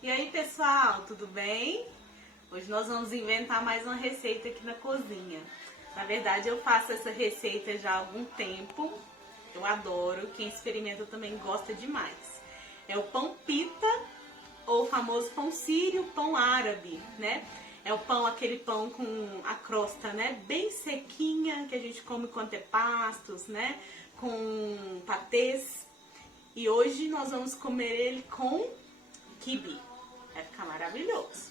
E aí pessoal, tudo bem? Hoje nós vamos inventar mais uma receita aqui na cozinha. Na verdade eu faço essa receita já há algum tempo, eu adoro, quem experimenta também gosta demais. É o pão pita, ou o famoso pão sírio, pão árabe, né? É o pão, aquele pão com a crosta, né? Bem sequinha, que a gente come com antepastos, né? Com patês. E hoje nós vamos comer ele com quibe. Vai ficar maravilhoso.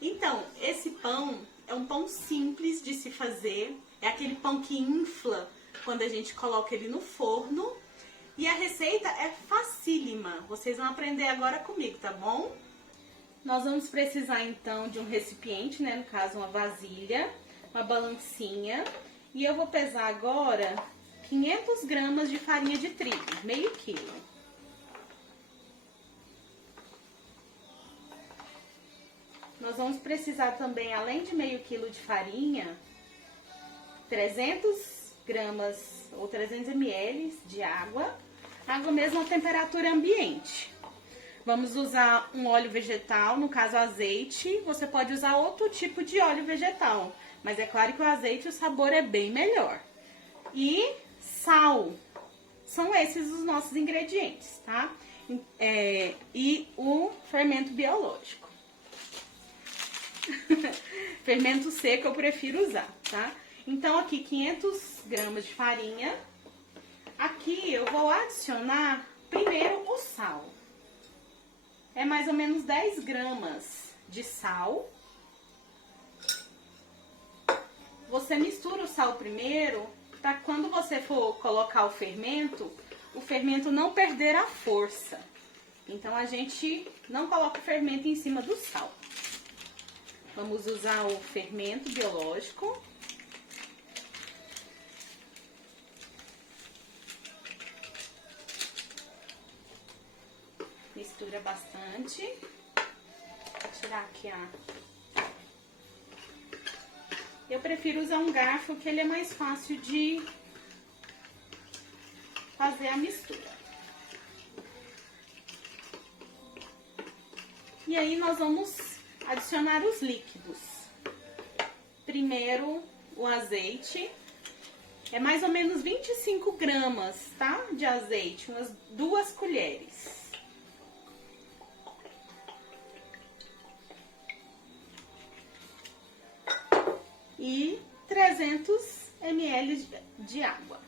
Então, esse pão é um pão simples de se fazer. É aquele pão que infla quando a gente coloca ele no forno. E a receita é facílima. Vocês vão aprender agora comigo, tá bom? Nós vamos precisar então de um recipiente, né? No caso, uma vasilha, uma balancinha. E eu vou pesar agora 500 gramas de farinha de trigo, meio quilo. Nós vamos precisar também, além de meio quilo de farinha, 300 gramas ou 300 ml de água. Água mesmo a temperatura ambiente. Vamos usar um óleo vegetal, no caso azeite. Você pode usar outro tipo de óleo vegetal, mas é claro que o azeite, o sabor é bem melhor. E sal. São esses os nossos ingredientes, tá? E o fermento biológico. Fermento seco eu prefiro usar, tá? Então aqui 500 gramas de farinha. Aqui eu vou adicionar primeiro o sal. É mais ou menos 10 gramas de sal. Você mistura o sal primeiro, para quando você for colocar o fermento não perder a força. Então a gente não coloca o fermento em cima do sal. Vamos usar o fermento biológico. Mistura bastante. Vou tirar aqui Eu prefiro usar um garfo, que ele é mais fácil de fazer a mistura. E aí nós vamos adicionar os líquidos. Primeiro o azeite. É mais ou menos 25 gramas, tá? De azeite, umas 2 colheres. E 300 ml de água.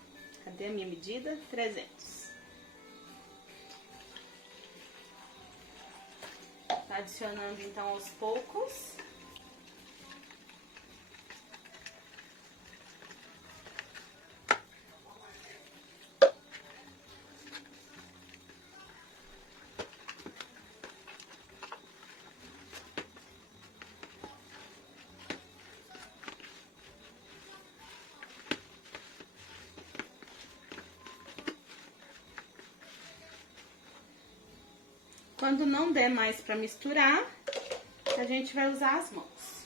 Cadê a minha medida? 300. Tá adicionando então aos poucos. Quando não der mais para misturar, a gente vai usar as mãos.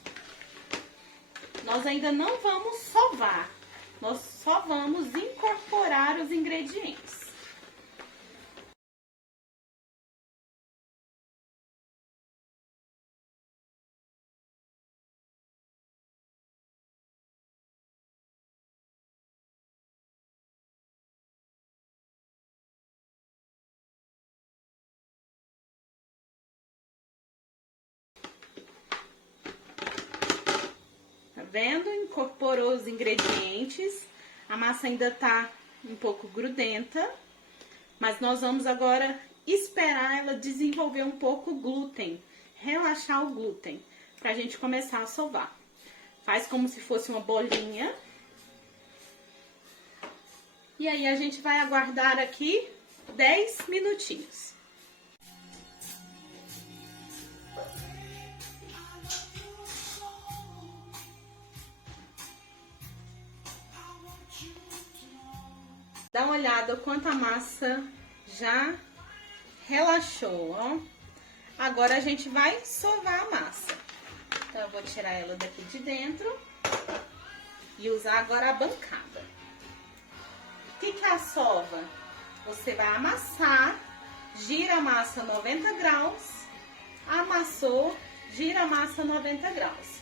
Nós ainda não vamos sovar, nós só vamos incorporar os ingredientes. Tá vendo? Incorporou os ingredientes. A massa ainda tá um pouco grudenta, mas nós vamos agora esperar ela desenvolver um pouco o glúten, relaxar o glúten, pra gente começar a sovar. Faz como se fosse uma bolinha. E aí a gente vai aguardar aqui 10 minutinhos. Dá uma olhada o quanto a massa já relaxou, ó. Agora a gente vai sovar a massa. Então eu vou tirar ela daqui de dentro e usar agora a bancada. O que é a sova? Você vai amassar, gira a massa 90 graus amassou, gira a massa 90 graus.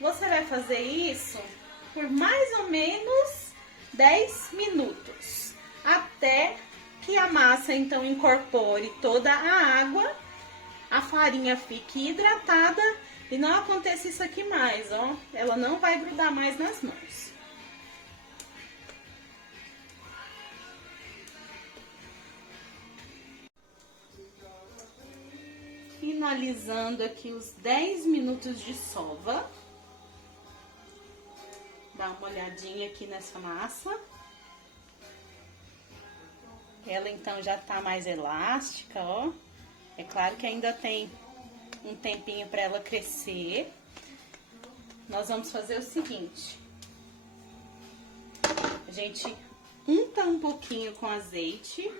Você vai fazer isso por mais ou menos 10 minutos, até que a massa então incorpore toda a água, a farinha fique hidratada e não aconteça isso aqui mais, ó. Ela não vai grudar mais nas mãos. Finalizando aqui os 10 minutos de sova. Dá uma olhadinha aqui nessa massa. Ela então já tá mais elástica, ó. É claro que ainda tem um tempinho para ela crescer. Nós vamos fazer o seguinte. A gente unta um pouquinho com azeite.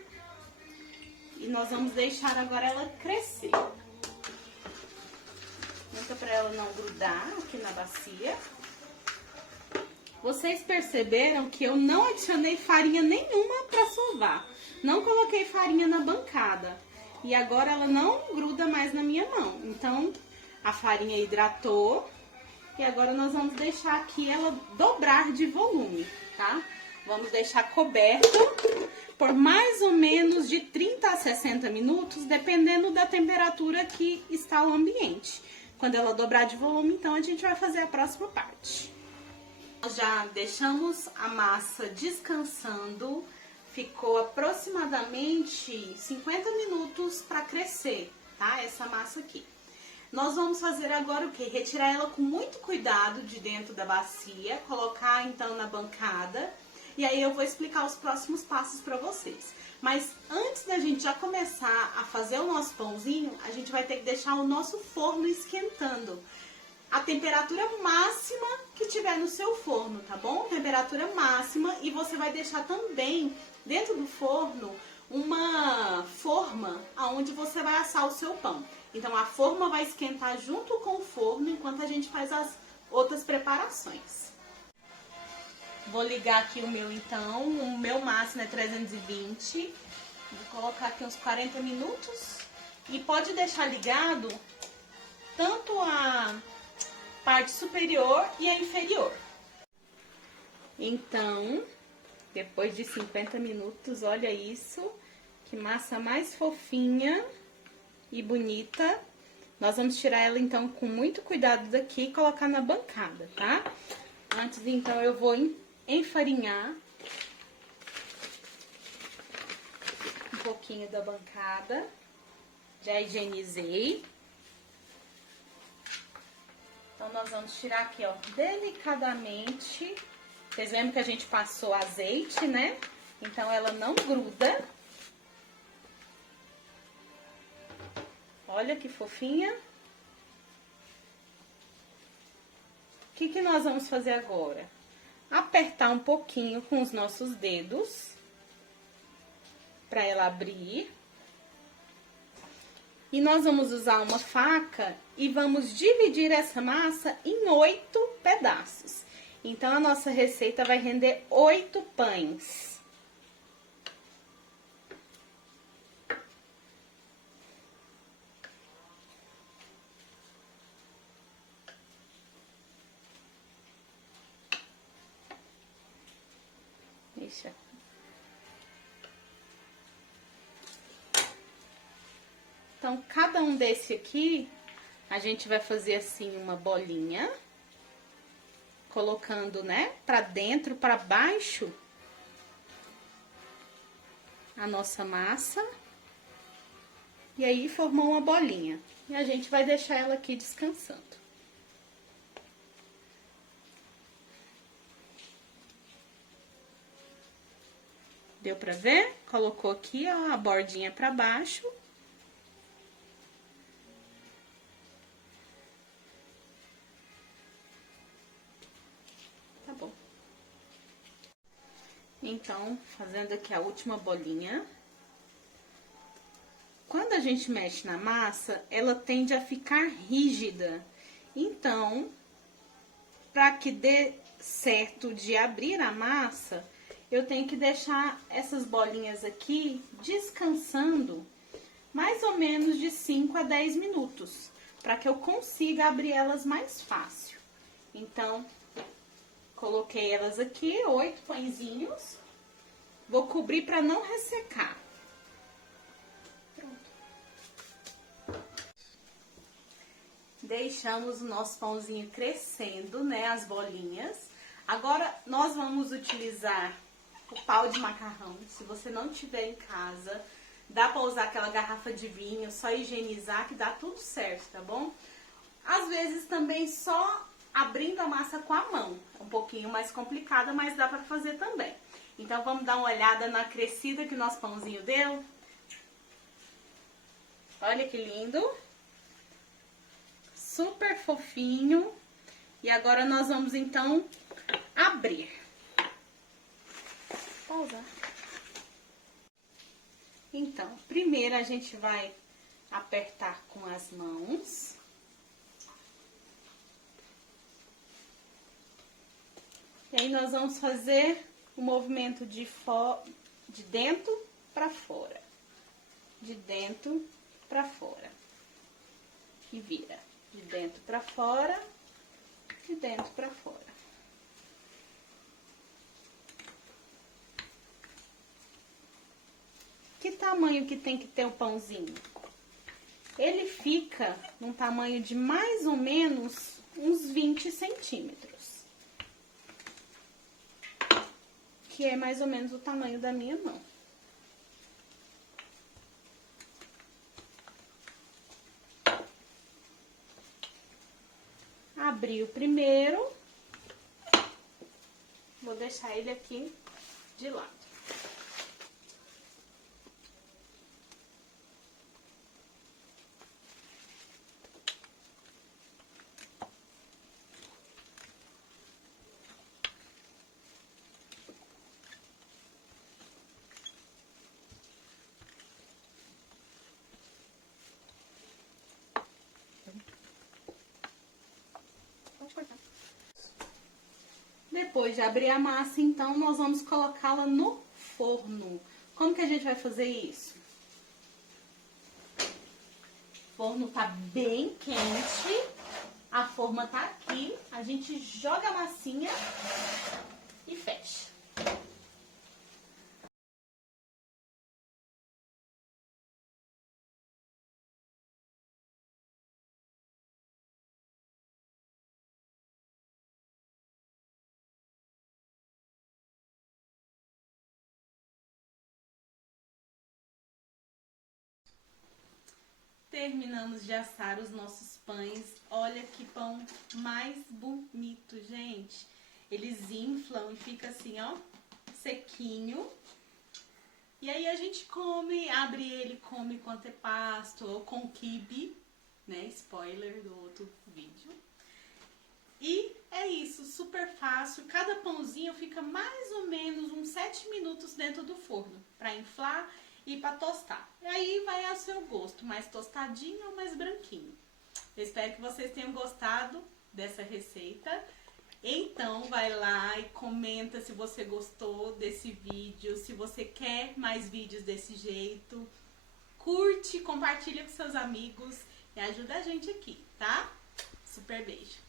E nós vamos deixar agora ela crescer. Unta para ela não grudar aqui na bacia. Vocês perceberam que eu não adicionei farinha nenhuma para sovar. Não coloquei farinha na bancada. E agora ela não gruda mais na minha mão. Então, a farinha hidratou. E agora nós vamos deixar aqui ela dobrar de volume, tá? Vamos deixar coberto por mais ou menos de 30 a 60 minutos, dependendo da temperatura que está o ambiente. Quando ela dobrar de volume, então, a gente vai fazer a próxima parte. Nós já deixamos a massa descansando. Ficou aproximadamente 50 minutos para crescer, tá? Essa massa aqui. Nós vamos fazer agora o quê? Retirar ela com muito cuidado de dentro da bacia, colocar então na bancada e aí eu vou explicar os próximos passos para vocês. Mas antes da gente já começar a fazer o nosso pãozinho, a gente vai ter que deixar o nosso forno esquentando. A temperatura máxima que tiver no seu forno, tá bom? Temperatura máxima, e você vai deixar também dentro do forno uma forma onde você vai assar o seu pão. Então a forma vai esquentar junto com o forno enquanto a gente faz as outras preparações. Vou ligar aqui o meu então, o meu máximo é 320. Vou colocar aqui uns 40 minutos e pode deixar ligado tanto a parte superior e a inferior. Então, depois de 50 minutos, olha isso, que massa mais fofinha e bonita. Nós vamos tirar ela então com muito cuidado daqui e colocar na bancada, tá? Antes então eu vou enfarinhar um pouquinho da bancada. Já higienizei. Então, nós vamos tirar aqui, ó, delicadamente. Vocês lembram que a gente passou azeite, né? Então, ela não gruda. Olha que fofinha. O que nós vamos fazer agora? Apertar um pouquinho com os nossos dedos para ela abrir. E nós vamos usar uma faca e vamos dividir essa massa em 8 pedaços. Então, a nossa receita vai render 8 pães. Deixa. Então, cada um desse aqui, a gente vai fazer assim uma bolinha, colocando, né, pra dentro, pra baixo, a nossa massa. E aí, formou uma bolinha. E a gente vai deixar ela aqui descansando. Deu pra ver? Colocou aqui, ó, a bordinha pra baixo. Tá bom. Então, fazendo aqui a última bolinha. Quando a gente mexe na massa, ela tende a ficar rígida. Então, para que dê certo de abrir a massa, eu tenho que deixar essas bolinhas aqui descansando mais ou menos de 5 a 10 minutos, para que eu consiga abrir elas mais fácil. Então, coloquei elas aqui, 8 pãezinhos. Vou cobrir para não ressecar. Pronto. Deixamos o nosso pãozinho crescendo, né, as bolinhas. Agora, nós vamos utilizar o pau de macarrão. Se você não tiver em casa, dá para usar aquela garrafa de vinho, só higienizar que dá tudo certo, tá bom? Às vezes também só abrindo a massa com a mão. É um pouquinho mais complicada, mas dá para fazer também. Então, vamos dar uma olhada na crescida que o nosso pãozinho deu. Olha que lindo. Super fofinho. E agora nós vamos, então, abrir. Pausa. Então, primeiro a gente vai apertar com as mãos. E aí nós vamos fazer o movimento de dentro para fora. De dentro para fora. E vira. De dentro para fora. De dentro para fora. Que tamanho que tem que ter o pãozinho? Ele fica num tamanho de mais ou menos uns 20 centímetros. Que é mais ou menos o tamanho da minha mão. Abri o primeiro. Vou deixar ele aqui de lado. Depois de abrir a massa, então, nós vamos colocá-la no forno. Como que a gente vai fazer isso? O forno tá bem quente, a forma tá aqui, a gente joga a massinha e fecha. Terminamos de assar os nossos pães. Olha que pão mais bonito, gente. Eles inflam e fica assim, ó, sequinho. E aí a gente come, abre ele, come com antepasto ou com quibe, né? Spoiler do outro vídeo. E é isso, super fácil. Cada pãozinho fica mais ou menos uns 7 minutos dentro do forno para inflar e para tostar. E aí vai ao seu gosto, mais tostadinho ou mais branquinho. Eu espero que vocês tenham gostado dessa receita. Então vai lá e comenta se você gostou desse vídeo, se você quer mais vídeos desse jeito. Curte, compartilha com seus amigos e ajuda a gente aqui, tá? Super beijo!